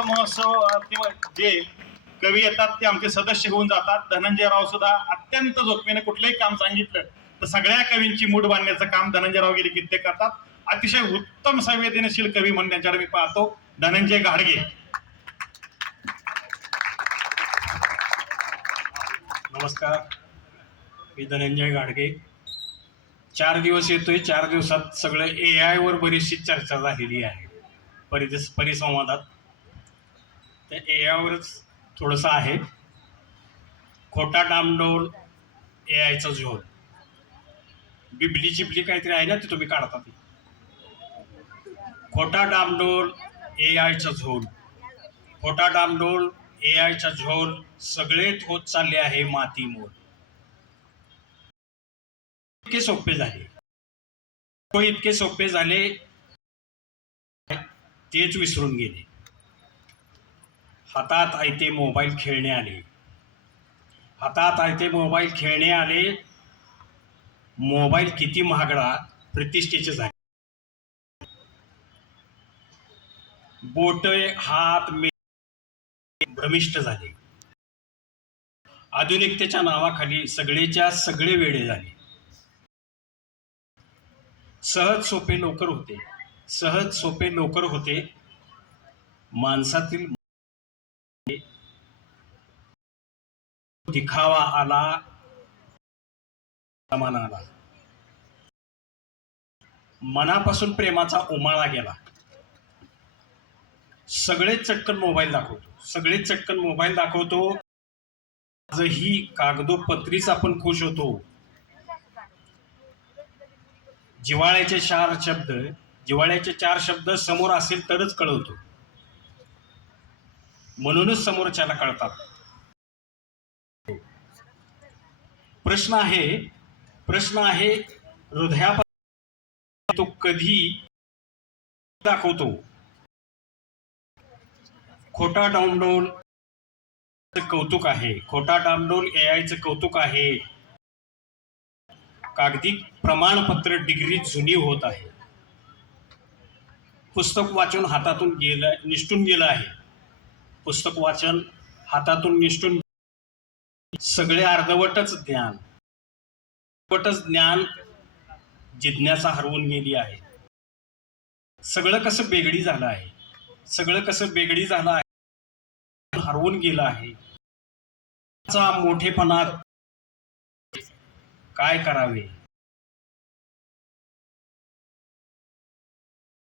महोत्सव किंवा जे कवी येतात ते आमचे सदस्य होऊन जातात. धनंजयराव सुद्धा अत्यंत जोखमीने कुठलंही काम सांगितलं तर सगळ्या कवींची मूड बांधण्याचं काम धनंजयराव गेले कित्येक करतात. अतिशय उत्तम संवेदनशील कवी म्हणून त्यांच्याकडे मी पाहतो धनंजय घाडगे. नमस्कार मी धनंजय गाडगे चार दिवस येतोय चार दिवसात सगळं ए आयवर बरीचशी चर्चा झालेली आहे. परिस परिसंवादात. त्या ए आयवरच थोडंसं आहे. खोटा डामडोल ए आयचा झोल बिबली चिबली काहीतरी आहे ना ते तुम्ही काढता ते. खोटा डामडोल ए आयचा झोल खोटा डामडोल ए आयचा झोल सगळेच होत चालले आहे माती मोल इतके सोपे झाले. इतके सोपे झाले. तेच विसरून गेले. हातात आयते मोबाईल खेळणे आले. हातात आयते मोबाईल खेळणे आले. मोबाईल किती महागडा प्रतिष्ठेचे झाले. बोट हात मे भ्रमिष्ट झाले. आधुनिकतेच्या नावाखाली सगळेच्या सगळे वेळे झाले. सहज सोपे लवकर होते. सहज सोपे लवकर होते. माणसातील दिखावा आला. समान आला मनापासून प्रेमाचा उमाळा गेला. सगळेच चटकन मोबाईल दाखवतो. सगळेच चटकन मोबाईल दाखवतो. आजही कागदोपत्रीच आपण खुश होतो. जिवाळ्याचे चार शब्द जिवाळ्याचे चार शब्द समोर असेल तरच कळवतो. म्हणूनच समोरच्याला कळतात. प्रश्न आहे. प्रश्न आहे हृदयापासून तो कधी दाखवतो? खोटा डाउनलोड कौतुक आहे. खोटा डामडोल ए आयचं कौतुक आहे. कागदी प्रमाणपत्र डिग्री जुनी होत आहे. पुस्तक वाचून हातातून गेलं निष्ठून गेलं आहे. पुस्तक वाचन हातातून निष्ठून सगळे अर्धवटच ज्ञान. अर्धवटच ज्ञान जिज्ञासा हरवून गेली आहे. सगळं कसं बेगडी झालं आहे? सगळं कसं बेगडी झालं आहे? हरवून गेलं आहे. मोठेपणा काय करावे?